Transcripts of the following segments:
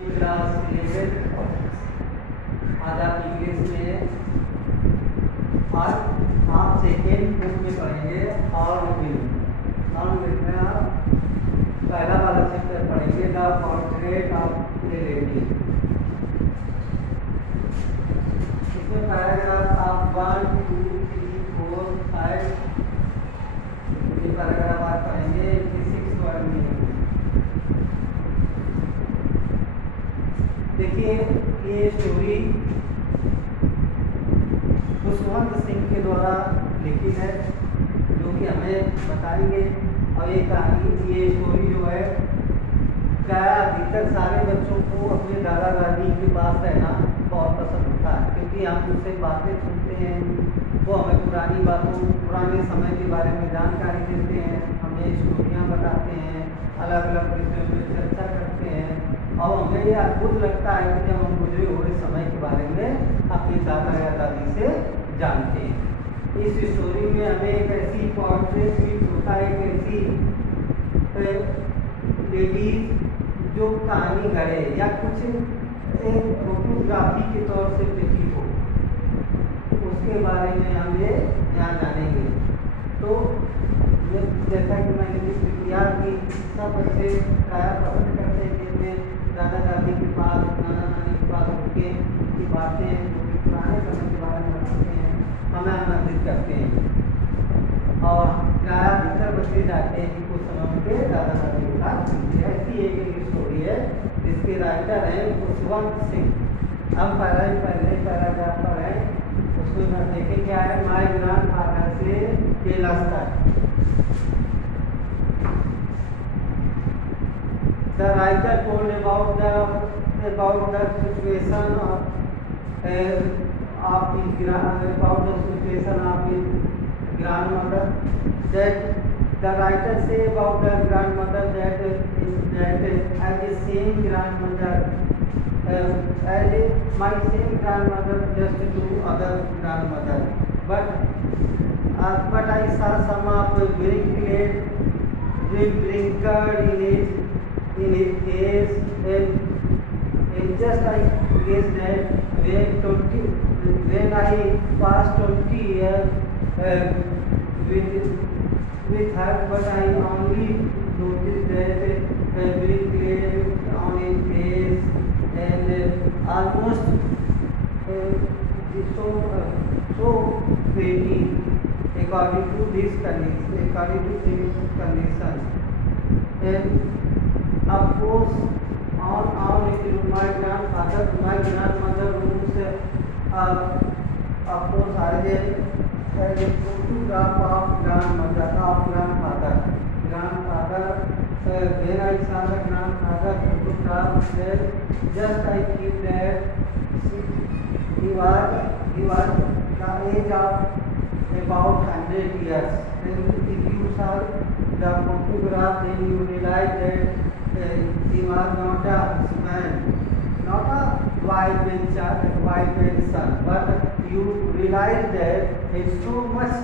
क्लास 11 आज आप इंग्लिश में आज आप सेकेंड बुक में पढ़ेंगे और में आप पहला वाला चैप्टर पढ़ेंगे द पोर्ट्रेट ऑफ ए लेडी। इसमें पैराग्राफ आप 1 2 3 4 5 ये पैराग्राफ आप पढ़ेंगे 6 वर्ड में। देखिए ये स्टोरी खुशवंत सिंह के द्वारा लिखी है जो कि हमें बताएंगे। और ये कहानी ये स्टोरी जो है क्या अधिकतर सारे बच्चों को अपने दादा दादी के पास रहना बहुत पसंद होता है, क्योंकि हम उनसे बातें सुनते हैं, वो हमें पुरानी बातों पुराने समय के बारे में जानकारी देते हैं, हमें स्टोरियाँ बताते हैं, अलग अलग विषयों में चर्चा करते हैं। और हमें ये अद्भुत लगता है कि जब हम गुजरे हुए समय के बारे में अपने दादा या दादी से जानते हैं। इस स्टोरी में हमें एक ऐसी पोर्ट्रेट फील होता है, एक ऐसी लेडीज जो कहानी गढ़े या कुछ एक फोटोग्राफी के तौर से लिखी हो, उसके बारे में हम ये यहाँ जानेंगे। तो जैसा कि मैंने जिक्र किया कि सब बच्चे प्राय पसंद करते हैं कि अपने दादा दादी के पास नाना नानी के पास उनके की बातें जो कि पुराने समय के बारे में बताते हैं हमें आनंदित करते हैं। और प्राय अधिकतर बच्चे चाहते हैं कि कुछ समय उनके दादा दादी के साथ ऐसी एक स्टोरी है जिसके राइटर हैं खुशवंत सिंह। हम पहले पैराग्राफ पर है, उसमें मैं देखें क्या है। माय ग्रैंडफादर से कैलाश तक। The writer told about the situation of his grandmother. That the writer say about the grandmother that as the same grandmother as my same grandmother just to other grandmother, but I saw some of wrinkled in his face, and just I guessed that when I passed 20 years with her, but I only noticed that wrinkles on his face and almost so pretty according to this condition. And of course, on my grandmother rooms, of course, I had a photograph of grandfather. When I saw the grandfather photograph there, just I feel that he was the age of about 100 years. And if you saw the photograph, then you realize that he was not a man, not a wife and son, but you realize that there is so much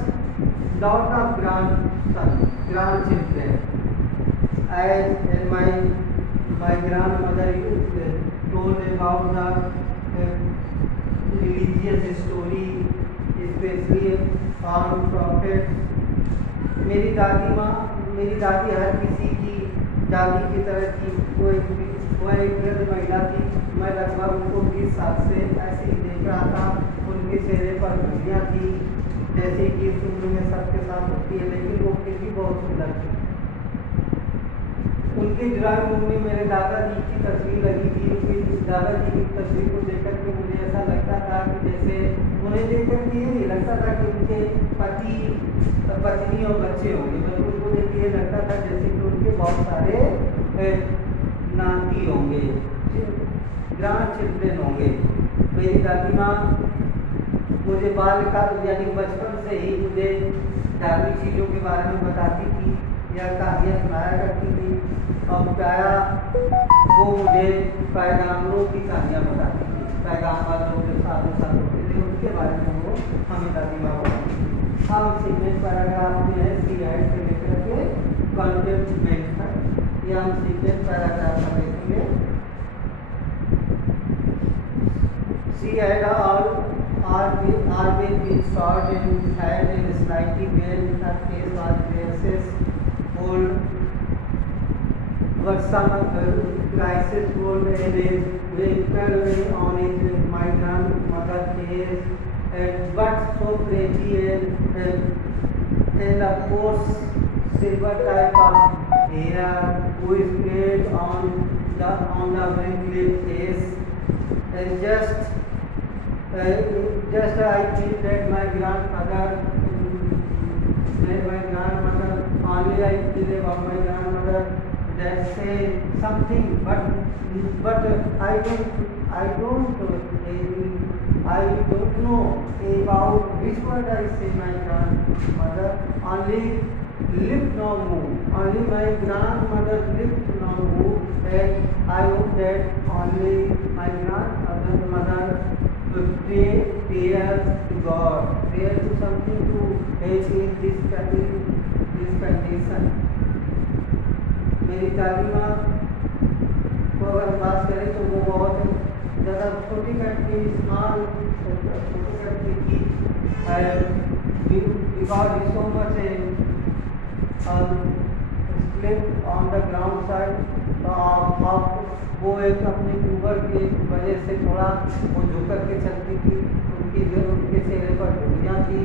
lot of grandchildren. And my grandmother told about the religious story, especially on prophets. मेरी दादी हर किसी की दादी की तरह थी। वो एक वृद्ध महिला थी। मैं लगभग उनको 20 साल से ऐसे ही देख रहा था। उनके चेहरे पर खुशियाँ थी जैसे कि इस उम्र में सबके साथ होती है, लेकिन वो फिर भी बहुत सुंदर थी। उनके ड्राइंग रूम में मेरे दादाजी की तस्वीर लगी थी। उनकी दादाजी की तस्वीर को देख कर के मुझे ऐसा लगता था कि जैसे उन्हें देख कर के ये नहीं लगता था कि उनके पत्नी और बच्चे होंगे, बल्कि उनको देख के ये लगता था जैसे कि उनके बहुत सारे नाती होंगे, ग्रैंड चिल्ड्रेन होंगे। मेरी दादी माँ मुझे बालकाल यानी बचपन से ही मुझे धार्मिक चीज़ों के बारे में बताती थी या कहानियाँ सुनाया करती थी। और वो मुझे पैगाम्बरों की कहानियाँ बताती थी। पैगाम्बर लोग जो साधु संत होते थे उनके बारे में वो हमें दादी माँ बताती थी। हम सीक्वेंस पैराग्राफ में है सी हेड से लेकर के कॉन्टेंट तक, ये हम सीक्वेंस पैराग्राफ में देखेंगे। she had always been short and had a slightly well. Her face was gracious, old, but some crisis would wrinkled on his my grandmother's face, but so pretty and of course silver type of hair who is played on the wrinkled face, and just I think that my grandmother only I feel about my grandmother that say something, but I don't know about which word I say my grandmother. Only lip no move. Only my grandmother lip no move. And I hope that only my grandmother prayer to God, prayer to something to help in this condition. मेरी दादी माँ को अगर बात करें तो वो बहुत ज़्यादा छोटी कट की स्मॉल छोटी कट की because so much split on the ground side वो एक अपनी ऊपर की वजह से थोड़ा वो झुक कर के चलती थी, उनके चेहरे पर धुरियाँ थी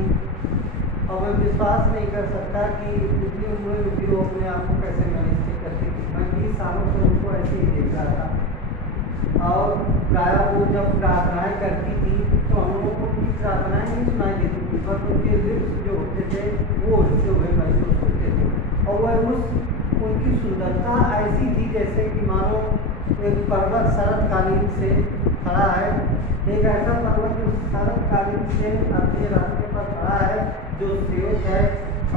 और मैं विश्वास नहीं कर सकता कि इतनी उम्र में भी वो अपने आप को कैसे मैनेज करती थी। मैं 20 सालों से उनको ऐसे ही देख रहा था और प्रायः वो जब प्रार्थनाएँ करती थी तो हम लोगों को उनकी प्रार्थनाएँ नहीं सुनाई देती थी, बस उनके लिप्स जो होते थे वो उठते हुए महसूस होते थे और वह उनकी सुंदरता ऐसी थी जैसे कि मानो एक पर्वत शरद कालीन से खड़ा है, एक ऐसा पर्वत जो शरद कालीन से अपने रास्ते पर खड़ा है, जो श्वेत है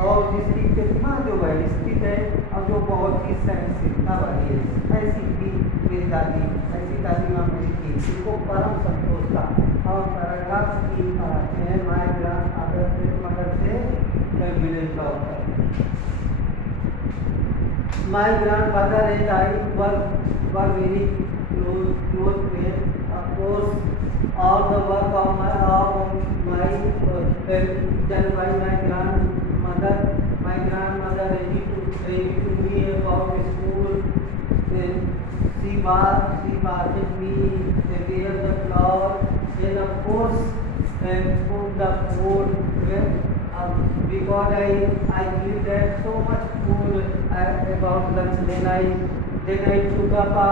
और जिसकी प्रतिमा जो है स्थित है और जो बहुत ही सहनशीलता वाली है। ऐसी थी मेरी दादी, ऐसी दादी माँ मेरी थी, जिनको परम संतोष था। और पैराग्राफ 3 पढ़ाते हैं माय ग्रैंडमदर से village doctor. My grandfather and I were very close friends. Of course, all the work of my done by my grandmother. My grandmother ready to me about school. She bathed me, wear the clothes, and of course, cook the food. Because I give that so much food about lunch. Then I took up a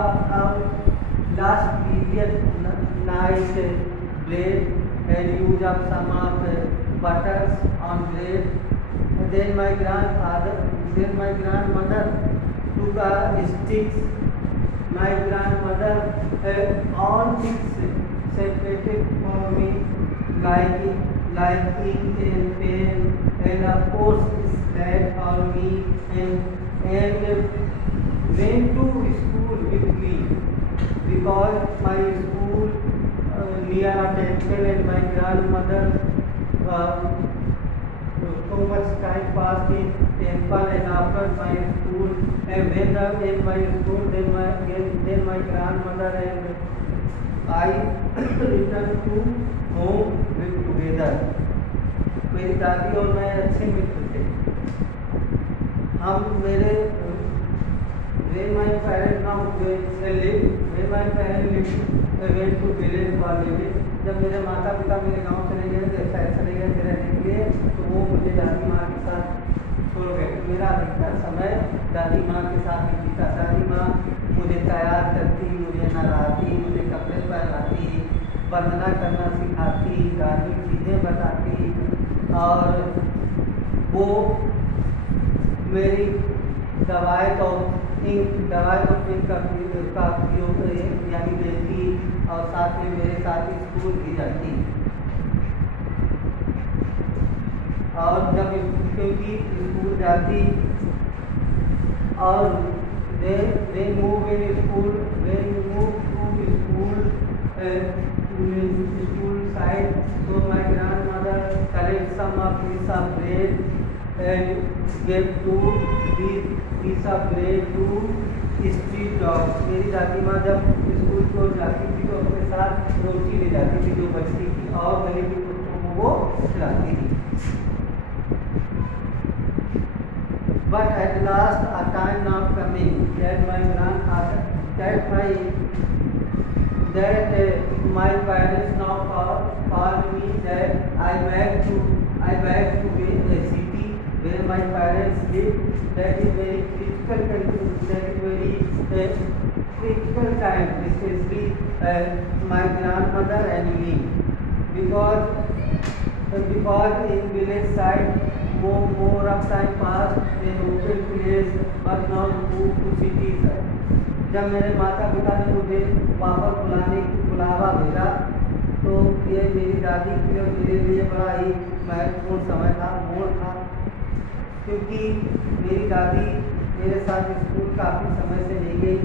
last period nice bread and use up some of butters on bread. And then my grandmother took a sticks. My grandmother all things separated for me like ink and pen, and of course spread on me and went to school with me because my school near a temple and my grandmother so much time passed in temple and after my school, and when I in my school then my grandmother and I returned to home with together. मेरी दादी और मैं अच्छे मित्र थे। हम मेरे when my parents now when my parents went to village for living, जब मेरे माता पिता मेरे गांव चले गए थे, शहर चले गए थे रहने के लिए, तो वो मुझे दादी माँ के साथ छोड़ गए। मेरा अधिकतर समय दादी माँ के साथ ही बीता। दादी माँ मुझे तैयार करती, मुझे नहलाती, मुझे कपड़े पहनाती, वंदना करना सिखाती, धार्मिक चीज़ें बताती और वो मेरी दवाई तो पिन का उपयोग यानी देती और साथ में मेरे साथ स्कूल भी जाती। और जब क्योंकि स्कूल जाती और they move in school, when you move to school side, so my grandmother collect some of piece of bread and gave to this piece of bread to street dogs. मेरी दादी माँ जब स्कूल को जाती थी तो अपने साथ रोटी ले जाती थी, जो जाती थी। But at last a time now coming that my grandfather, my parents now call me that I back to a city where my parents live. That is very critical time, especially my grandmother and me, because in village side more of time passed in open place, but now moved to cities. जब मेरे माता पिता ने मुझे वापस बुलावा भेजा, तो ये मेरी दादी के और मेरे लिए बड़ा ही महत्वपूर्ण समय था, मोड़ था, क्योंकि मेरी दादी मेरे साथ स्कूल काफ़ी समय से नहीं गई,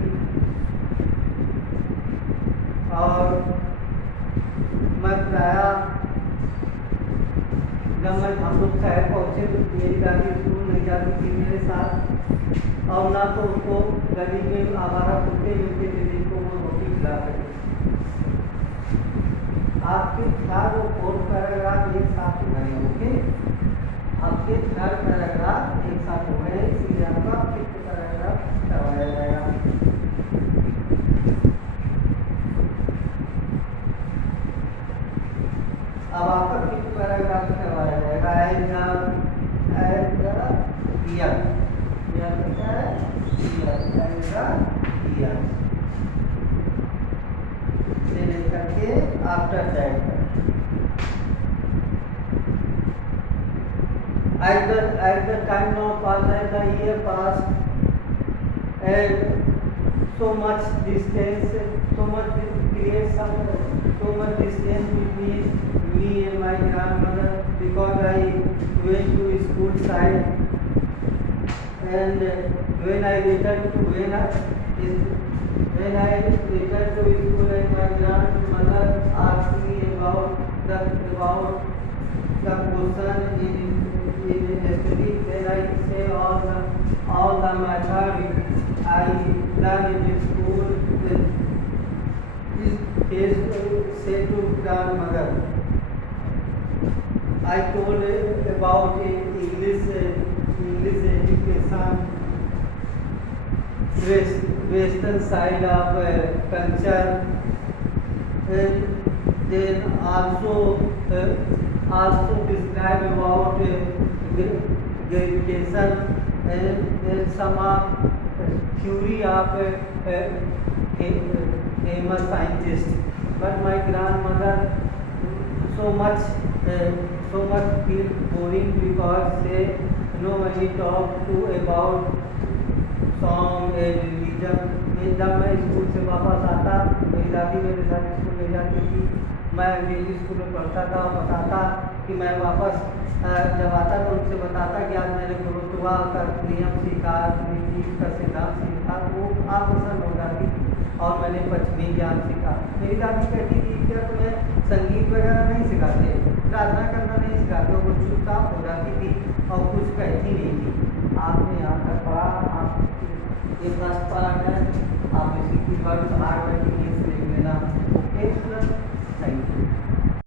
और मैं प्रायः जब हम लोग शहर पहुँचे तो मेरी दादी स्कूल नहीं जाती थी मेरे साथ, और ना तो उसको गली में आवारा कुत्ते मिलते थे जिनको वो रोटी खिला सके। आपके चार वो 4 पैराग्राफ एक साथ हो गए, ओके, आपके 4 पैराग्राफ एक साथ हो गए, इसलिए आपका 5th पैराग्राफ करवाया जाएगा। अब आपका 5th पैराग्राफ करवाया जाएगा। से लेकर के after that at the time now passed and the year passed, and so much distance between me and my grandmother, because I went to school side, and when I returned to school and my grandmother asked me about the question in history, then I say all the method I learned in school is said to grandmother. I told about English education, western side of culture, and then also describe about gravitation and some theory of famous scientist. But my grandmother so much feel boring, because they nobody talk to about song and religion. जब मैं स्कूल से वापस आता, मेरी दादी मेरे साथ स्कूल ले जाती थी, मैं अंग्रेजी स्कूल में पढ़ता था, और बताता कि मैं वापस जब आता तो उनसे बताता कि आज मैंने गुरुत्वा का नियम सीखा, जीव का सिद्धांत सीखा, वो आप पसंद हो जाती थी, और मैंने पश्चिमी ज्ञान सीखा। मेरी दादी कहती थी क्या तुम्हें संगीत वगैरह नहीं सिखाते, प्रार्थना करना नहीं सिखाते, वो चुपचाप हो जाती थी और कुछ कहती नहीं थी। आपने यहाँ तक पढ़ा, आप ये फर्स्ट पार्ट है, आप इसी की वर्ड 8 बैठेंगे।